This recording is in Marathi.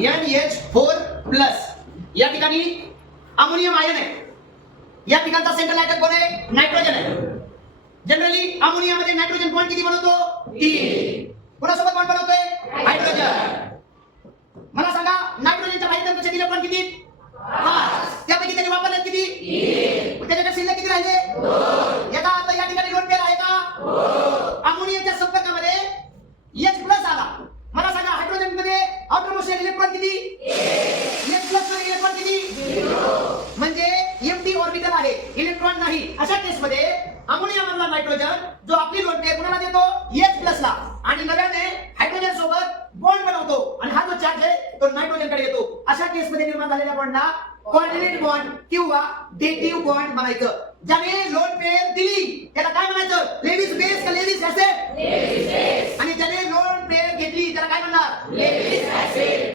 NH4+. या ठिकाणी अमोनियम आयन आहे. या ठिकाणचा सेंट्रल ॲटम कोण आहे? नायट्रोजन आहे. जनरली अमोनिया मध्ये नायट्रोजन बॉन्ड किती बनवतो? 3. कोणासोबत बॉन्ड बनवतोय? हायड्रोजन. मला सांगा नायट्रोजनच्या बाहेर कक्षेत इलेक्ट्रॉन किती? 5. त्यापैकी त्याने वापरले किती? 3. त्याच्याकडे शिल्लक किती राहिले? 2. याचा अर्थ या ठिकाणी लोन पेअर आहे का? हो. अमोनियाच्या संपर्कामध्ये H+ आला. मला सांगा हायड्रोजन मध्ये आउटरमोस्ट इलेक्ट्रॉन किती? 1. H+ मध्ये इलेक्ट्रॉन किती? 0. म्हणजे एम्प्टी ऑर्बिटल आहे, इलेक्ट्रॉन नाही. अशा केस मध्ये अमोनिया मधला नायट्रोजन जो आपली लोन पेअर कुणाला देतो? H+ ला. आणि नव्याने हायड्रोजन सोबत बॉन्ड बनवतो आणि हा जो चार्ज आहे तो नायट्रोजन कडे येतो. अशा केस मध्ये निर्माण झालेल्या बॉन्डला कोऑर्डिनेट बॉन्ड किंवा डेटिव्ह बॉन्ड म्हणायचं. ज्याने लोन पेअर दिली त्याला काय म्हणायचं? लेडीज बेस का लेडीज ऍसिड? Ladies base. आणि ज्याने लोन पेअर घेतली त्याला काय म्हणणार? Ladies acid.